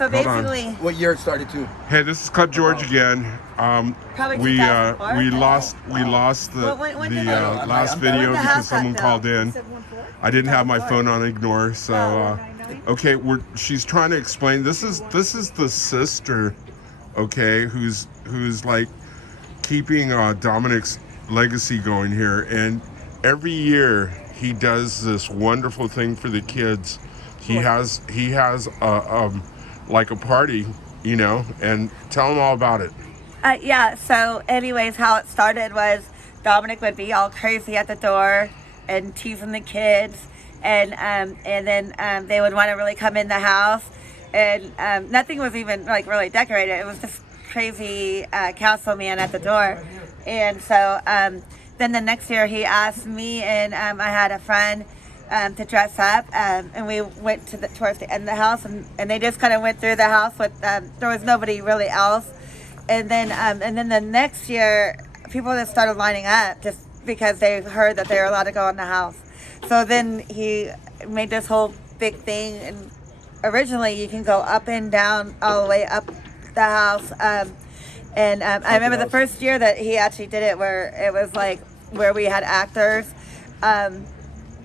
So Hold on. basically, What year it started too? Hey, this is Club George again. Probably We 2004. lost the When did that- last when video the because house someone got called built? in. I didn't have my phone on ignore, so okay. She's trying to explain. This is the sister, okay, who's like keeping Dominic's legacy going here, and every year he does this wonderful thing for the kids. He has like a party, you know, and tell them all about it. Yeah, so anyways, how it started was Dominic would be all crazy at the door and teasing the kids, and then they would want to really come in the house, and nothing was even like really decorated. It was just crazy castle man at the door. And so then the next year he asked me and I had a friend to dress up, and we went towards the end of the house, and they just kind of went through the house with there was nobody really else. And then the next year, people just started lining up just because they heard that they were allowed to go in the house. So then he made this whole big thing, and originally you can go up and down all the way up the house. And I remember the first year that he actually did it, where it was like where we had actors.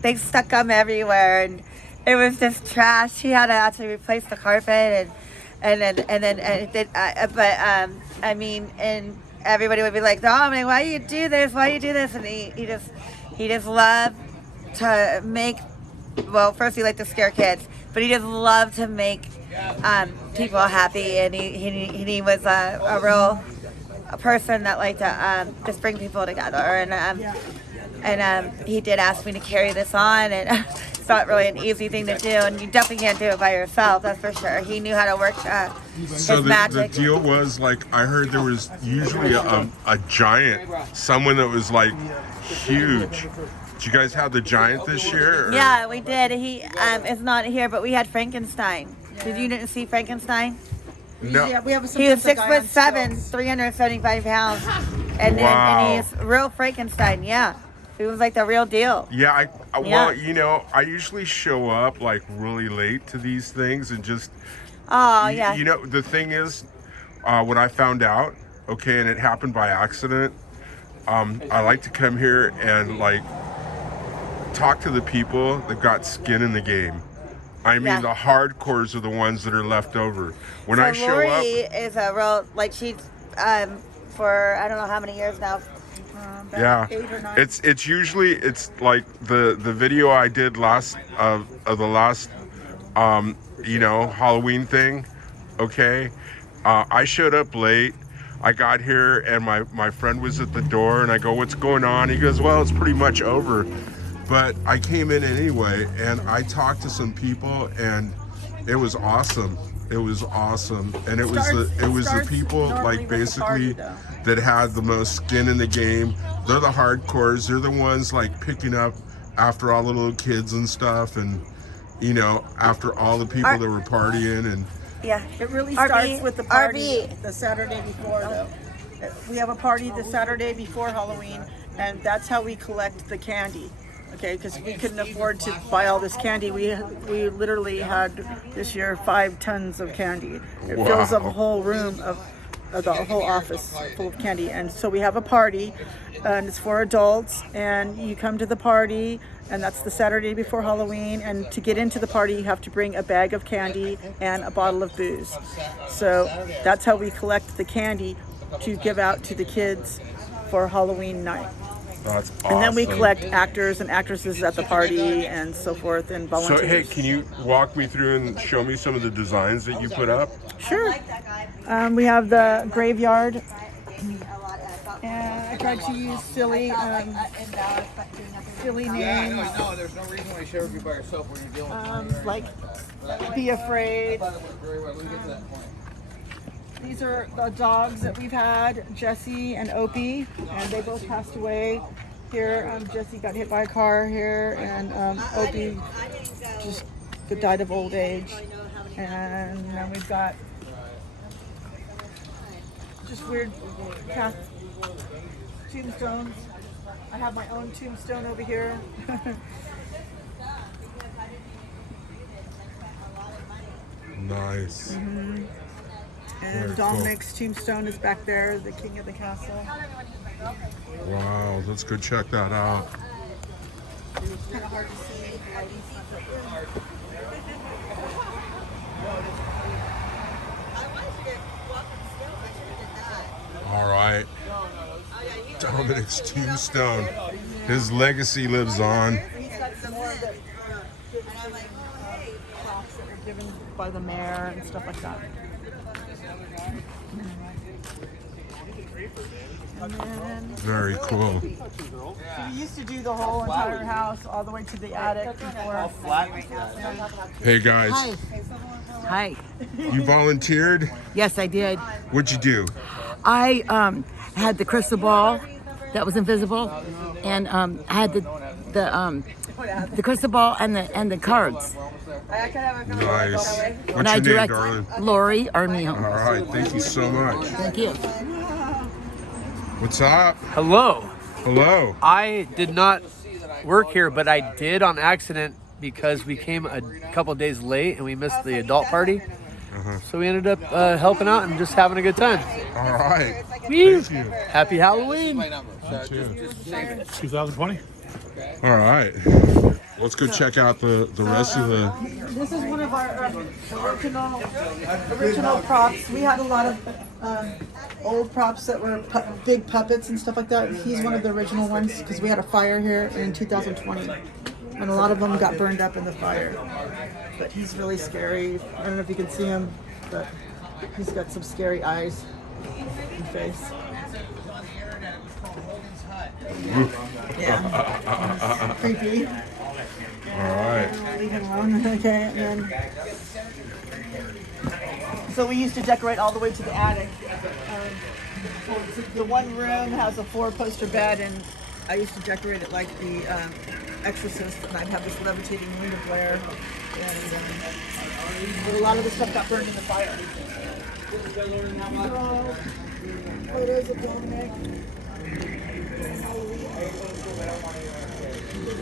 They stuck them everywhere, and it was just trash. He had to actually replace the carpet, and I mean, and everybody would be like, Dominic, why do you do this? Why do you do this? And he just loved to make. Well, first he liked to scare kids, but he just loved to make people happy, and he was a real person that liked to just bring people together, and he did ask me to carry this on, and it's not really an easy thing to do, and you definitely can't do it by yourself, that's for sure. He knew how to work his So magic. the deal was, like, I heard there was usually a giant, someone that was like huge. Did you guys have the giant this year? Or? Yeah, we did. He is not here, but we had Frankenstein. Did you didn't see Frankenstein? No. Yeah, we have He was 6'7", 375 pounds, and Wow. he's real Frankenstein. Yeah, he was like the real deal. Yeah, Yeah. well, you know, I usually show up like really late to these things and just. Oh yeah. You know, the thing is, when I found out, okay, and it happened by accident, I like to come here and like talk to the people that got skin in the game. I mean, Yeah. the hardcores are the ones that are left over. When I show Lori up, is a real, like, she's for I don't know how many years now. yeah, 8 or 9. it's usually like the video I did last of the last you know, Halloween thing. Okay, I showed up late. I got here and my friend was at the door, and I go, "What's going on?" He goes, "Well, it's pretty much over." But I came in anyway, and I talked to some people, and it was awesome. It was awesome, and it was the people like basically that had the most skin in the game. They're the hardcores. They're the ones like picking up after all the little kids and stuff, and you know, after all the people that were partying. And Yeah. It really RB, starts with the party RB. the Saturday before, though. We have a party the Saturday before Halloween, and that's how we collect the candy. Okay, because we couldn't afford to buy all this candy. We literally had this year 5 tons of candy. It fills up a whole room of the whole office full of candy. And so we have a party, and it's for adults, and you come to the party, and that's the Saturday before Halloween. And to get into the party, you have to bring a bag of candy and a bottle of booze. So that's how we collect the candy to give out to the kids for Halloween night. that's awesome. And then we collect actors and actresses at the party and so forth, and volunteers. So hey, can you walk me through and show me some of the designs that you put up? Sure. We have the graveyard. And I tried to use silly names. No, there's no reason why you share with you by yourself when you're dealing with Like Be Afraid. very well. We get to that point. These are the dogs that we've had, Jesse and Opie, and they both passed away. Here, Jesse got hit by a car here, and Opie just died of old age. And then we've got just weird tombstones. I have my own tombstone over here. Nice. And Very Dominic's tombstone is back there, the king of the castle. Wow, let's go check that out. It's kind of hard to see. All right. Dominic's tombstone. His legacy lives on. He's got some more of the props that were given by the mayor and stuff like that. And then, Very cool. so we used to do the whole entire house all the way to the attic before. Hey guys, Hi. you volunteered? Yes, I did. What'd you do? I had the crystal ball that was invisible, and I had the crystal ball and the cards. Nice. And What's I your name, direct darling? Lori Armijo. All right, thank you so much. Thank you. What's up? Hello. Hello. I did not work here, but I did on accident because we came a couple days late and we missed the adult party. So we ended up helping out and just having a good time. All right. Woo. Thank you. Happy Halloween. You too. 2020. All right. Let's go check out the rest of the. This is one of our original props. We had a lot of old props that were big puppets and stuff like that. He's one of the original ones because we had a fire here in 2020, and a lot of them got burned up in the fire. But he's really scary. I don't know if you can see him, but he's got some scary eyes and face. Yeah, he's creepy. All right. Leave him alone. Okay, and then. So we used to decorate all the way to the attic. The one room has a 4-poster bed, and I used to decorate it like the Exorcist, and I'd have this levitating window glare. And but a lot of the stuff got burned in the fire. Photos of Dominic.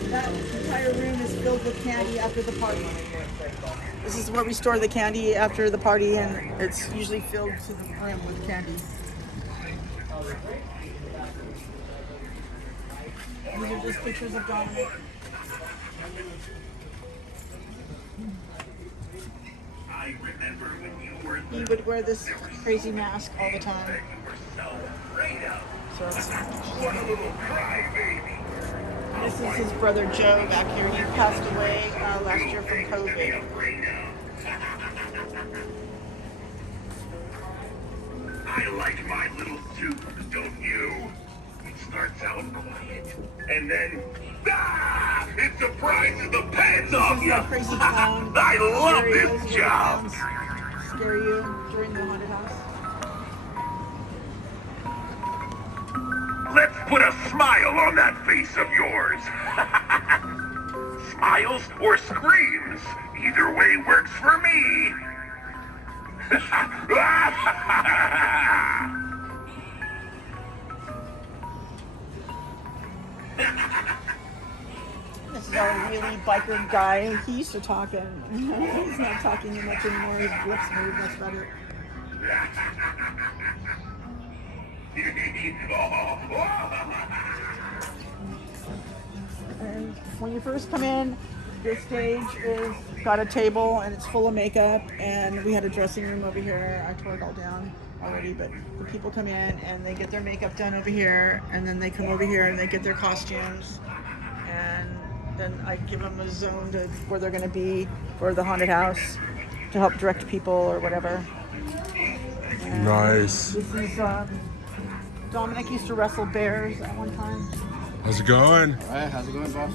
That entire room is filled with candy after the party. This is where we store the candy after the party, and it's usually filled to the brim with candy. These are just pictures of Dominic. He would wear this crazy mask all the time. So this is his brother Joe back here. He passed away last year from COVID. I like my little soup, don't you? It starts out quiet, and then, it surprises the pants off This is you. a crazy clown. I love Scary this goes job. around, scare you during the haunted house. Let's put a smile on that face of yours. Smiles or screams, either way works for me. This is our really biker guy. He used to talk, and he's not talking much anymore. His lips move. That's about it. And when you first come in, this stage is got a table and it's full of makeup, and we had a dressing room over here. I tore it all down already, but the people come in and they get their makeup done over here, and then they come over here and they get their costumes, and then I give them a zone to where they're going to be for the haunted house to help direct people or whatever. And Nice. This is Dominic used to wrestle bears at one time. How's it going? All right, how's it going, boss?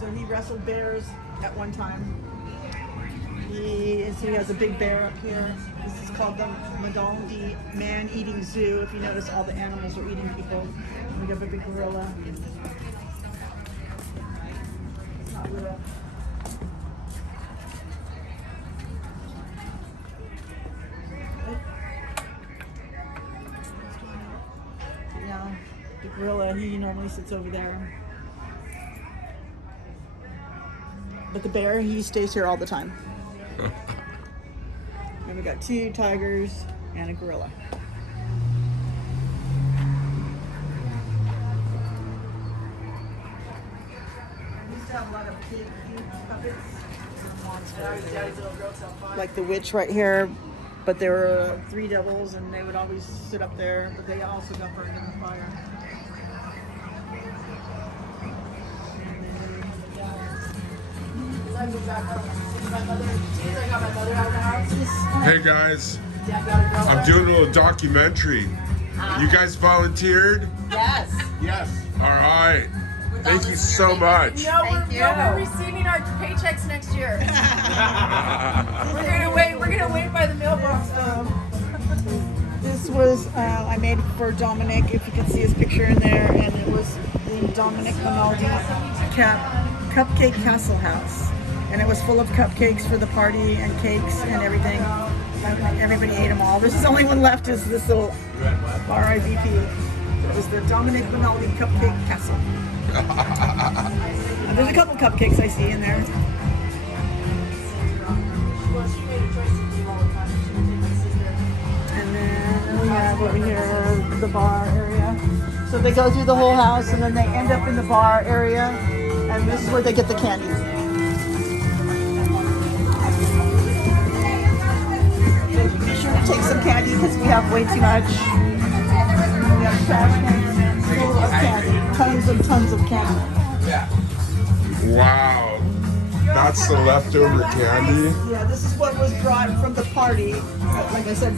So he wrestled bears at one time. He has a big bear up here. This is called the Menaldi man-eating zoo. If you notice, all the animals are eating people. We have a big gorilla. It's not real. Yeah, the gorilla, he normally sits over there. But the bear, he stays here all the time. And we got 2 tigers and a gorilla. We used to have a lot of big, huge puppets. Like the witch right here, but there were 3 devils and they would always sit up there, but they also got burned in the fire. Hey guys, I'm doing a little documentary. You guys volunteered? Yes. Yes. All right. Thank you so much. No, we're receiving our paychecks next year. We're gonna wait by the mailbox. This was, I made for Dominic, if you can see his picture in there, and it was the Dominic Menaldi Cupcake Castle House. And it was full of cupcakes for the party and cakes and everything. And everybody ate them all. This is the only one left is this little RIVP. It was the Dominic Menaldi Cupcake Castle. And there's a couple cupcakes I see in there. And then we have over here the bar area. So they go through the whole house and then they end up in the bar area. And this is where they get the candy. Be sure to take some candy because we have way too much. We have trash cans full of candy. Tons and tons of candy. Wow. That's the leftover candy. Yeah, this is what was brought from the party. Like I said,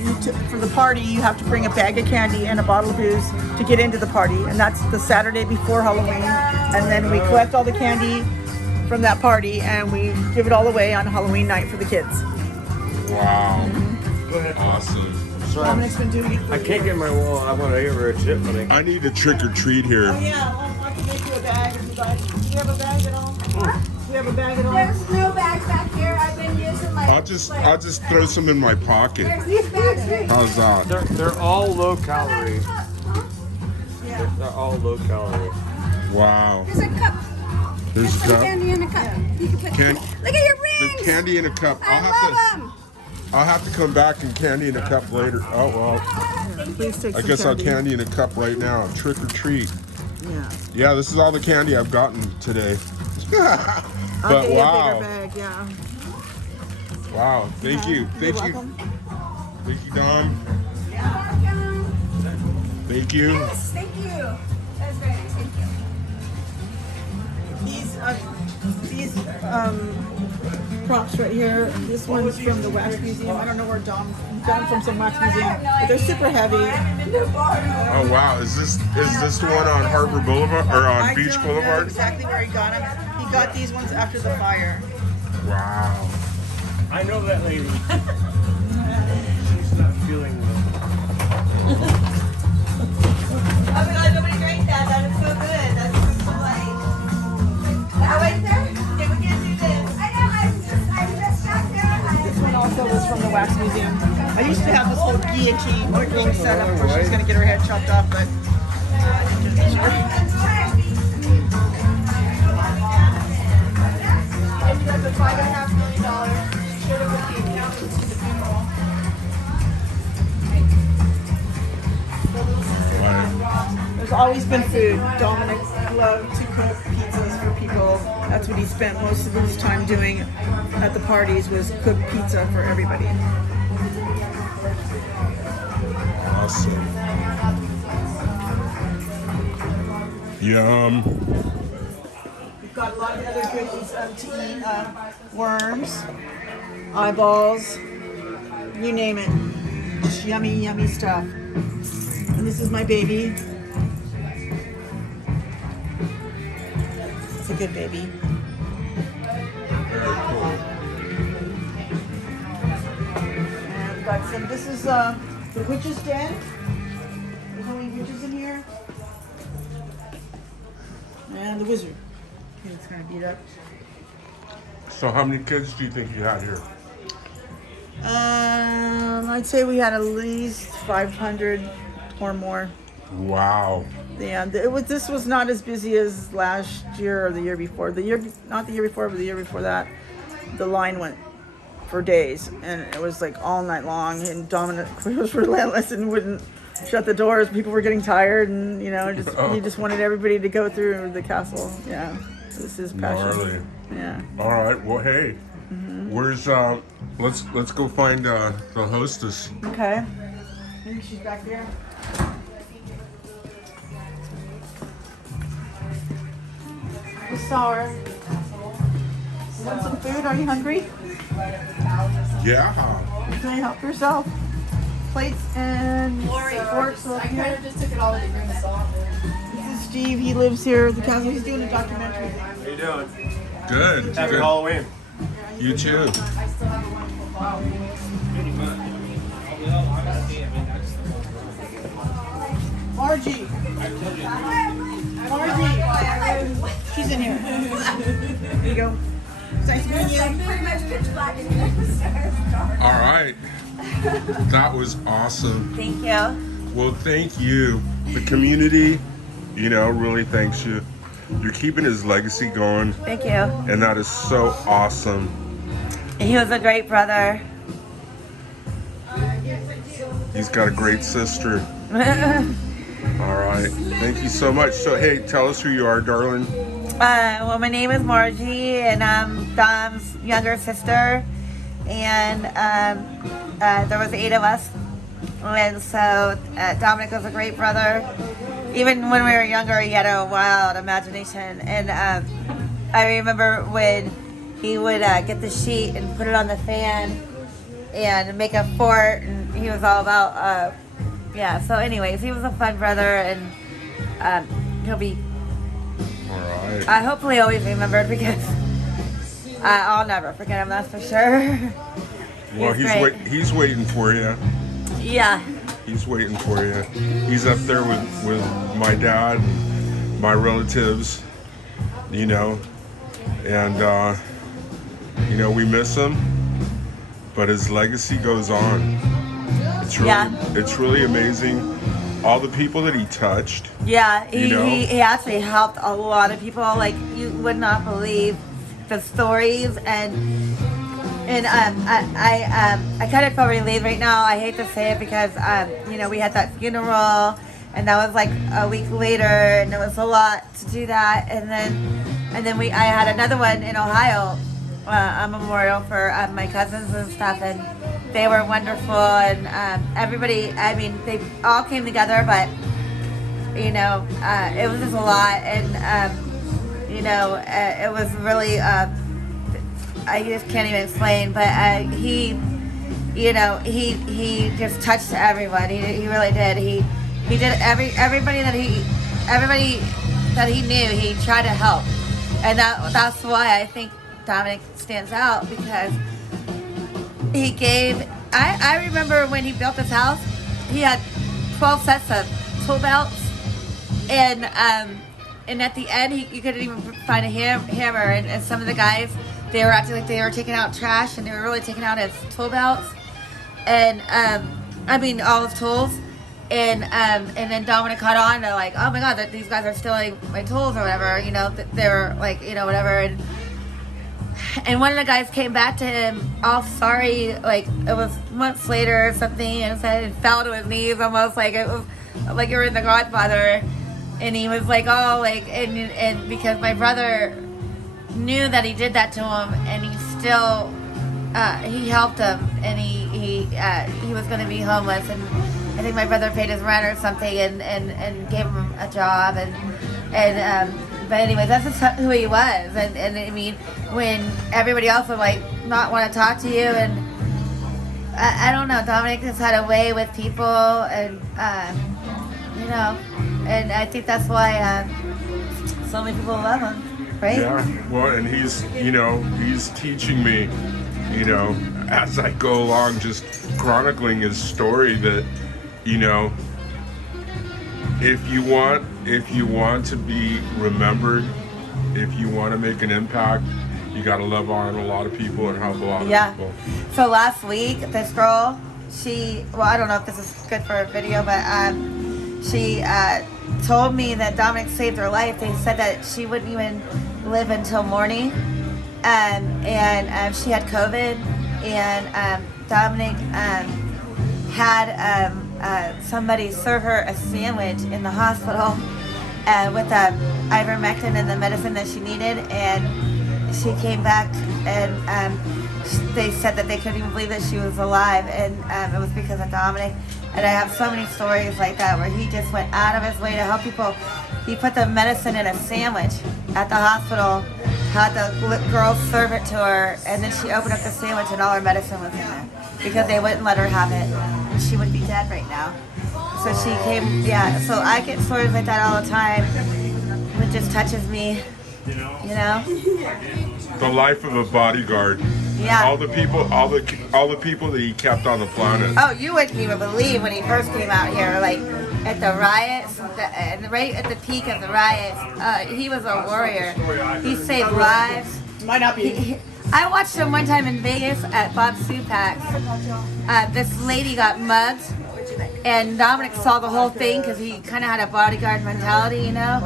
for the party, you have to bring a bag of candy and a bottle of booze to get into the party. And that's the Saturday before Halloween. And then we collect all the candy from that party and we give it all away on Halloween night for the kids. Wow. Awesome. Dominic's been doing it for I can't get my wall. I want to give her a tip, but I need a trick or treat here. Oh yeah, I can make you a bag if you like. Do you have a bag at all? Do you have a bag at all? There's no bags back here. I've been using my. I'll just throw some in my pocket. There's these bags here. How's that? they're all low calorie. Yeah. They're all low calorie. Wow. There's a cup. There's a Some cup. candy in a cup. You can put. Can- Look at your rings. The candy in a cup. I love them. I'll have to come back and candy in a cup later. Oh well. Please take I some guess I'll candy. candy in a cup right now. Trick or treat. Yeah. Yeah, this is all the candy I've gotten today. I'll But get you a wow. bigger bag, yeah. Wow. Thank you. Thank You're you. welcome. Thank you, Dom. Thank you. Yes, thank you. That was very nice. Thank you. These props right here. This one's from the wax museum. I don't know where Dom from some wax museum, but they're super heavy. Oh wow. Is this the one on Harbor Boulevard or on I Beach don't know Boulevard? exactly where he got them. He got these ones after the fire. Wow. I know that lady. She's not feeling well. Oh my god, nobody drank that. That is so good. That's just so like. Oh, wait there? Okay, we can't do this. I know. I'm just back there. This one also was from the wax museum. I used to have this whole guillotine thing set up where she's gonna get her head chopped off, but That's a $5.5 million. Should have put the accountants to the funeral. there's always been food. Dominic loved to cook pizzas for people. That's what he spent most of his time doing at the parties was cook pizza for everybody. Awesome. Yum. We've got a lot of other goodies to eat. Worms, eyeballs, you name it. Just yummy, yummy stuff. And this is my baby. It's a good baby. Very cool. And we've got some, this is the witch's den. There's only witches in here. And the wizard. It's kind of beat up. So how many kids do you think you had here? I'd say we had at least 500 or more. Wow. Yeah, this was not as busy as last year or the year before. Not the year before, but the year before that, the line went for days, and it was like all night long. And Dominic was relentless and wouldn't shut the doors. People were getting tired, and he just wanted everybody to go through the castle. Yeah, this is his passion. Gnarly. Yeah. All right. Well, hey, where's let's go find the hostess. Okay. I think she's back there. I saw her. You want some food? Are you hungry? Yeah. You can help yourself. Plates and forks. I kind of just took it all to bring this off. This is Steve. He lives here at the castle. He's doing a documentary. How you doing? Good. Happy Good. Halloween. You too. I still have a wonderful file. Margie. Margie. She's in here. There you go. Nice meeting you. Pretty much pitch black in here. All right. That was awesome. Thank you. Well, thank you. The community, really thanks you. You're keeping his legacy going, Thank you. and that is so awesome. He was a great brother. He's got a great sister. All right. Thank you so much. So, hey, tell us who you are, darling. Well, my name is Margie, and I'm Dom's younger sister. And there was 8 of us. And so Dominic was a great brother. Even when we were younger, he had a wild imagination. And I remember when he would get the sheet and put it on the fan and make a fort. And he was all about, so anyways, he was a fun brother. And he'll be, All right. I hopefully always remembered, because I'll never forget him, that's for sure. Well, great. he's waiting for you. Yeah. He's waiting for you. He's up there with my dad and my relatives, and we miss him, but his legacy goes on. It's really amazing. All the people that he touched. Yeah, he actually helped a lot of people. Like, you would not believe the stories, and I kind of feel relieved right now. I hate to say it, because we had that funeral, and that was like a week later, and it was a lot to do that. And then I had another one in Ohio, a memorial for my cousins and stuff, and they were wonderful, and everybody. I mean, they all came together, but it was just a lot, and it was really. I just can't even explain, but he just touched everyone. He really did. He did everybody that he knew. He tried to help, and that's why I think Dominic stands out, because he gave. I remember when he built this house, he had 12 sets of tool belts, and at the end you couldn't even find a hammer, and some of the guys, they were acting like they were taking out trash, and they were really taking out his tool belts, and all his tools, and then Dominic caught on to, like, oh my God, these guys are stealing my tools or whatever, they were like, whatever, and one of the guys came back to him all sorry, like it was months later or something, and said, and fell to his knees almost like it was like you were in The Godfather, and he was like, oh, like, and because my brother knew that he did that to him, and he still he helped him, and he was going to be homeless, and I think my brother paid his rent or something, and gave him a job, but anyways, that's just who he was, and I mean, when everybody else would like not want to talk to you, and I don't know, Dominic just had a way with people, and and I think that's why so many people love him, right? Yeah. Well, and he's teaching me, as I go along, just chronicling his story, that, if you want to be remembered, if you want to make an impact, you got to love on a lot of people and help a lot of people. So last week, this girl, I don't know if this is good for a video, but she told me that Dominic saved her life. They said that she wouldn't even live until morning, and she had COVID, and Dominic had somebody serve her a sandwich in the hospital with ivermectin and the medicine that she needed, and she came back, and they said that they couldn't even believe that she was alive, and it was because of Dominic. And I have so many stories like that where he just went out of his way to help people. He put the medicine in a sandwich at the hospital, had the girl serve it to her, and then she opened up the sandwich and all her medicine was in there because they wouldn't let her have it. And she would be dead right now. So she came, so I get stories like that all the time. It just touches me, you know? The life of a bodyguard. Yeah. All the people that he kept on the planet. Oh, you wouldn't even believe when he first came out here, like at the riots, and right at the peak of the riots, he was a warrior. He saved lives. Might not be. I watched him one time in Vegas at Bob Supak's. This lady got mugged, and Dominic saw the whole thing because he kind of had a bodyguard mentality, you know.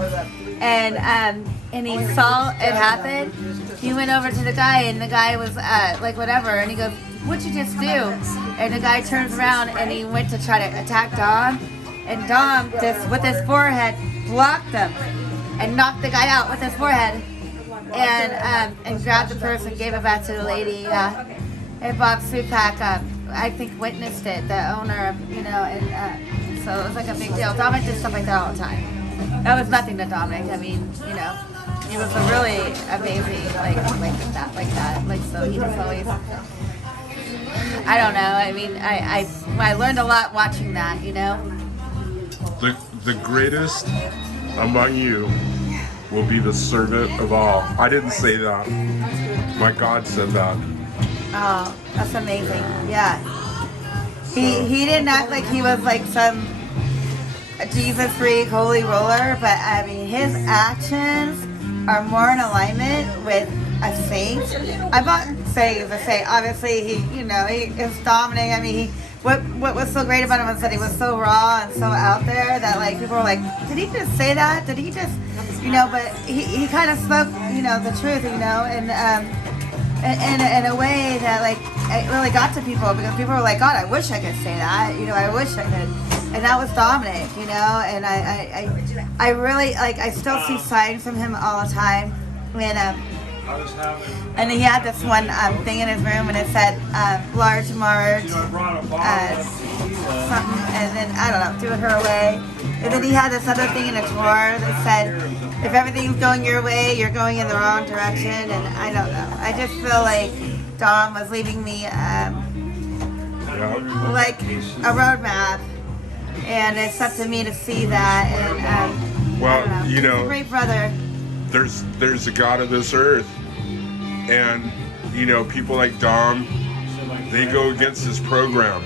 And he saw it happen. He went over to the guy, and the guy was like, whatever, and he goes, "What'd you just do?" And the guy turns around, and he went to try to attack Dom, and Dom, just with his forehead, blocked him and knocked the guy out with his forehead, and grabbed the purse and gave it back to the lady. And Bob Supak, I think, witnessed it, the owner, you know, and so it was like a big deal. Dominic did stuff like that all the time. That was nothing to Dominic. I mean, you know. He was a really amazing, like that. Like, so he just always, I don't know. I mean, I learned a lot watching that, you know. The greatest among you will be the servant of all. I didn't say that. My God said that. Oh, that's amazing. Yeah. He didn't act like he was like some Jesus freak, holy roller, but I mean, his actions are more in alignment with a saint. I'm not saying he's a saint. Obviously, he is Dominic. I mean, what was so great about him was that he was so raw and so out there that like people were like, did he just say that? Did he just, you know? But he kind of spoke, you know, the truth, you know, and in a way that like it really got to people because people were like, God, I wish I could say that. You know, I wish I could. And that was Dominic, you know, and I really, like, I still see signs from him all the time. And he had this one thing in his room, and it said, large Marge, something, and then, I don't know, threw her away. And then he had this other thing in a drawer that said, if everything's going your way, you're going in the wrong direction, and I don't know. I just feel like Dom was leaving me, like, a roadmap. And it's up to me to see that. And well, you know, he's a great brother. There's a God of this earth, and you know, people like Dom, they go against his program,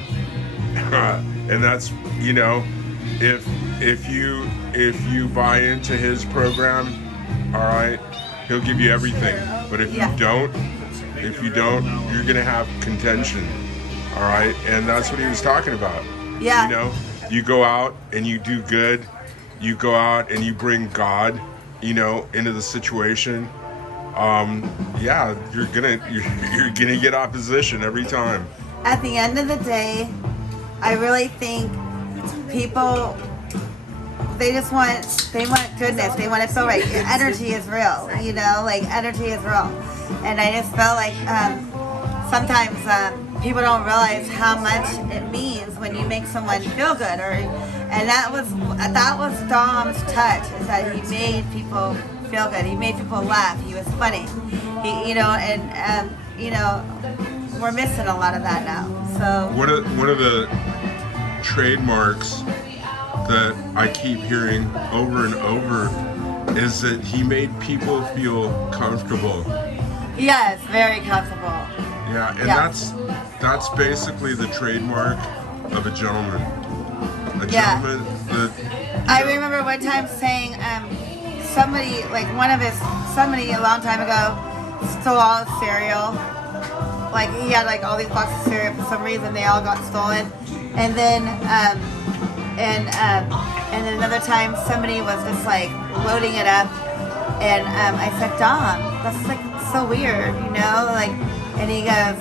and that's, you know, if you buy into his program, all right, he'll give you everything. But if you don't, you're gonna have contention, all right, and that's what he was talking about. Yeah. You know. You go out and you do good. You go out and you bring God, you know, into the situation. You're gonna get opposition every time. At the end of the day, I really think people, they want goodness. They want to feel right. Energy is real, you know, like energy is real. And I just felt like sometimes people don't realize how much it means when you make someone feel good, and that was Dom's touch, is that he made people feel good. He made people laugh. He was funny. He, you know, and you know, we're missing a lot of that now. So one of the trademarks that I keep hearing over and over is that he made people feel comfortable. Yes, very comfortable. Yeah, and that's basically the trademark of a gentleman. A gentleman that... I remember one time saying somebody a long time ago stole all his cereal. Like, he had like all these boxes of cereal. For some reason, they all got stolen. And then and then another time somebody was just like loading it up, and I said, Dom, that's like so weird, you know, like, and he goes,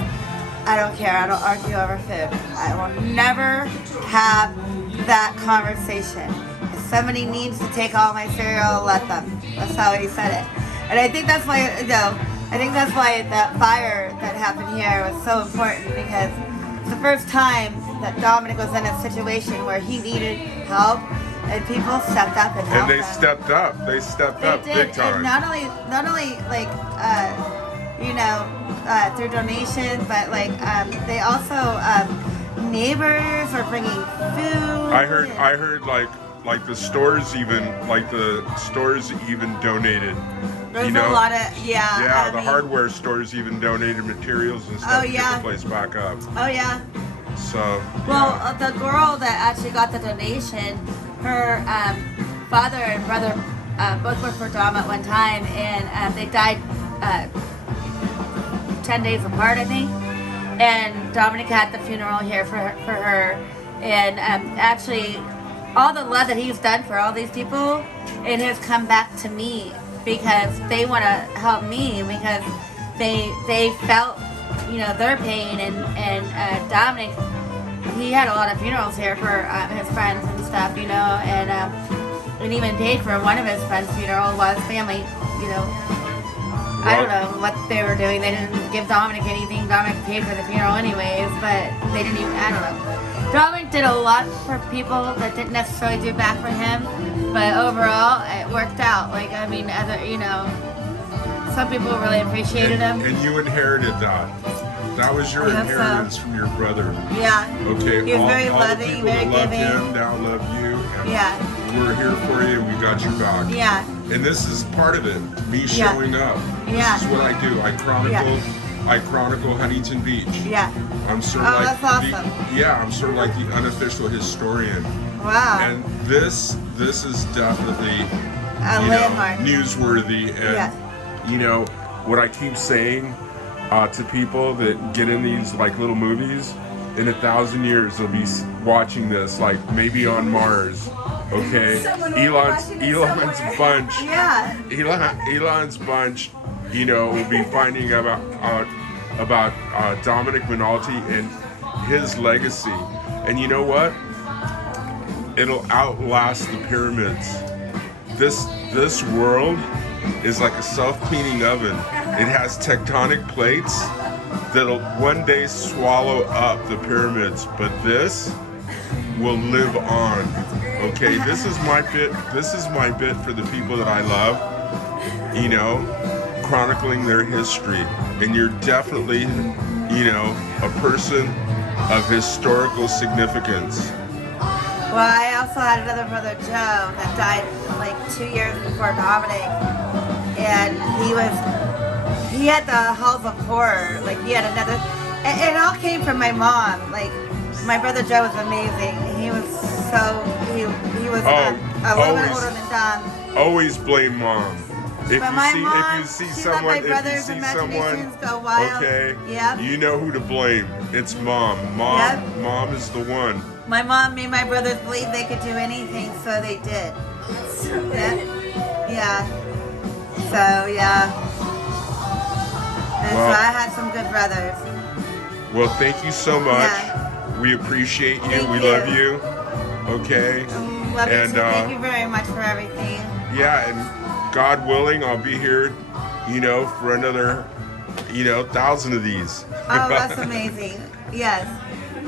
I don't care, I don't argue over food. I will never have that conversation. If somebody needs to take all my cereal, let them. That's how he said it. And I think that's why, I think that's why that fire that happened here was so important, because it's the first time that Dominic was in a situation where he needed help, and people stepped up and helped And they him. stepped up. They stepped up They big did, time. and not only like through donations, but like they also neighbors are bringing food. I heard like the stores even donated. There's you know? a lot of Yeah, I the mean, hardware stores even donated materials and stuff Oh, to get yeah. the place back up. Oh yeah. So Well, yeah. the girl that actually got the donation, her father and brother both worked for Dom at one time, and they died 10 days apart, I think. And Dominic had the funeral here for her, and actually, all the love that he's done for all these people, it has come back to me because they want to help me, because they felt, you know, their pain, and Dominic, he had a lot of funerals here for his friends and stuff, you know, and even paid for one of his friends' funeral while his family, you know, I don't know what they were doing. They didn't give Dominic anything. Dominic paid for the funeral anyways, but they didn't even, I don't know. Dominic did a lot for people that didn't necessarily do back for him, but overall, it worked out. Like, I mean, you know, some people really appreciated him. And you inherited that. That was your I hope so. inheritance from your brother. Yeah. Okay, He was very all loving, the people very that loved giving. him now love you. And Yeah. we're here for you. We got your back. Yeah. And this is part of it. Me showing up. Yeah. This is what I do. I chronicle Huntington Beach. Yeah. I'm sort Oh, of like that's awesome. I'm sort of like the unofficial historian. Wow. And this is definitely A landmark. newsworthy. And Yeah. you know what I keep saying to people that get in these like little movies, in 1,000 years they'll be watching this, like maybe on Mars. Okay, Elon's bunch. Yeah. Elon's bunch, you know, will be finding about Dominic Menaldi and his legacy. And you know what? It'll outlast the pyramids. This world is like a self-cleaning oven. It has tectonic plates that'll one day swallow up the pyramids, but this will live on. Okay, this is my bit. This is my bit for the people that I love. You know, chronicling their history, and you're definitely, you know, a person of historical significance. Well, I also had another brother, Joe, that died like 2 years before Dominic, and he had the halls of horror. Like he had another, and it all came from my mom. Like my brother Joe was amazing. He was he was a little bit older than Dom. Always blame mom. If But my mom, you see she someone, let my brother's someone, imaginations go wild. okay, Yep. you know who to blame. It's mom. Yep. Mom is the one. My mom made my brothers believe they could do anything, so they did. Yeah. So yeah. And Well- so I had some good brothers. Well, thank you so much. Yeah. We appreciate you. Thank we you. love you. Okay. Love you And, too. Thank you very much for everything. Yeah, and God willing, I'll be here, you know, for another, you know, 1,000 of these. Oh, that's amazing. Yes.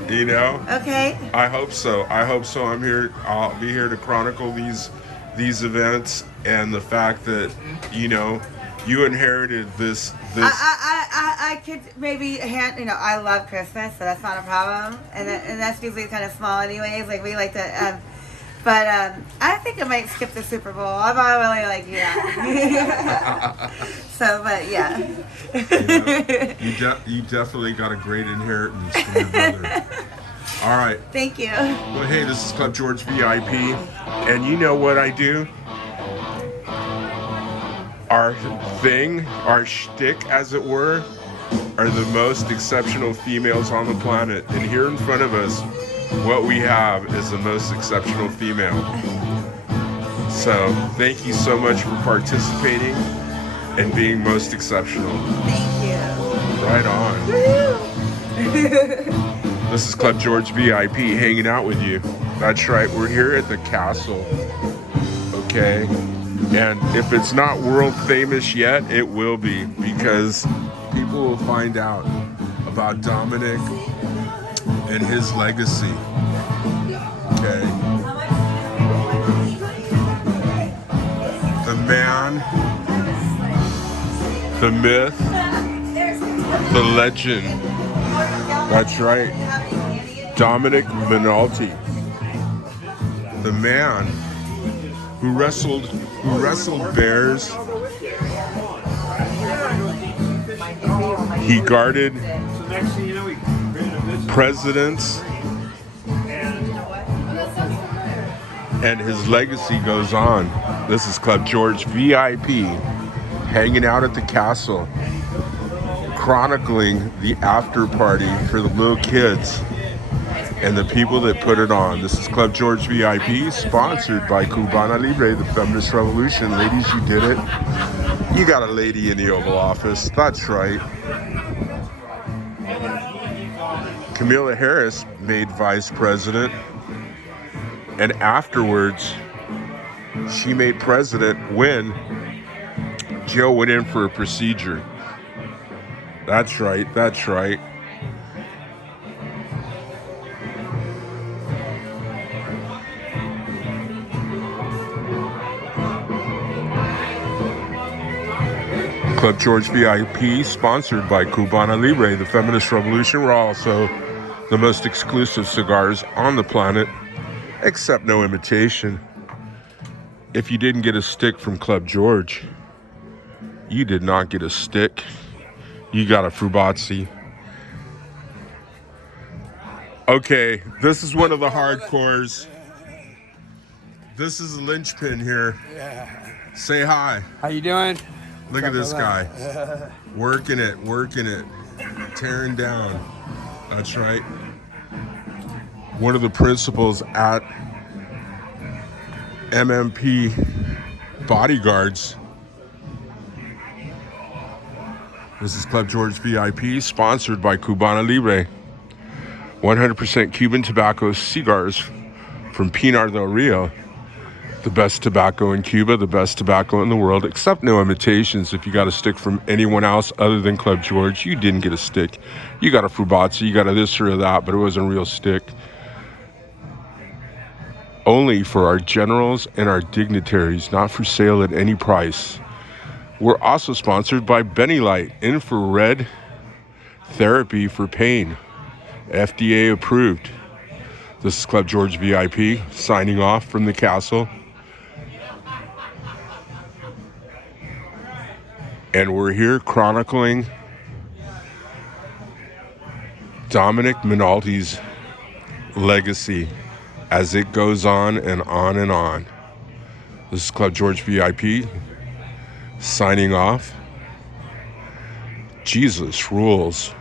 You know. Okay. I hope so. I'm here. I'll be here to chronicle these events and the fact that, you know, you inherited this. I could maybe you know, I love Christmas, so that's not a problem, and that's usually kind of small anyways. Like we like to, but I think I might skip the Super Bowl. I'm really like So, but yeah. You definitely got a great inheritance from your brother. All right. Thank you. Well, hey, this is Club George VIP, and you know what I do? Our thing, our shtick, as it were, are the most exceptional females on the planet. And here in front of us, what we have is the most exceptional female. So thank you so much for participating and being most exceptional. Thank you. Right on. This is Club George VIP hanging out with you. That's right, we're here at the castle. Okay? And if it's not world famous yet, it will be, because people will find out about Dominic and his legacy. Okay? The man, the myth, the legend. That's right. Dominic Menaldi. The man who wrestled bears. He guarded presidents, and his legacy goes on. This is Club George VIP, hanging out at the castle, chronicling the after party for the little kids and the people that put it on. This is Club George VIP, sponsored by Cubana Libre, the feminist revolution. Ladies, you did it. You got a lady in the Oval Office. That's right. Kamala Harris made vice president, and afterwards, she made president when Joe went in for a procedure. That's right, that's right. Club George VIP, sponsored by Cubana Libre, the feminist revolution. We're also the most exclusive cigars on the planet, except no imitation. If you didn't get a stick from Club George, you did not get a stick. You got a Frubatsi. Okay, this is one of the hardcores. This is a linchpin here. Say hi. How you doing? Look at this guy. Working it, tearing down. That's right. One of the principals at MMP Bodyguards. This is Club George VIP, sponsored by Cubana Libre. 100% Cuban tobacco cigars from Pinar del Rio. The best tobacco in Cuba, the best tobacco in the world, except no imitations. If you got a stick from anyone else other than Club George, you didn't get a stick. You got a Frubatsi, you got a this or that, but it wasn't a real stick. Only for our generals and our dignitaries, not for sale at any price. We're also sponsored by Benny Light, infrared therapy for pain. FDA approved. This is Club George VIP, signing off from the castle. And we're here chronicling Dominic Menaldi's legacy as it goes on and on and on. This is Club George VIP, signing off. Jesus rules.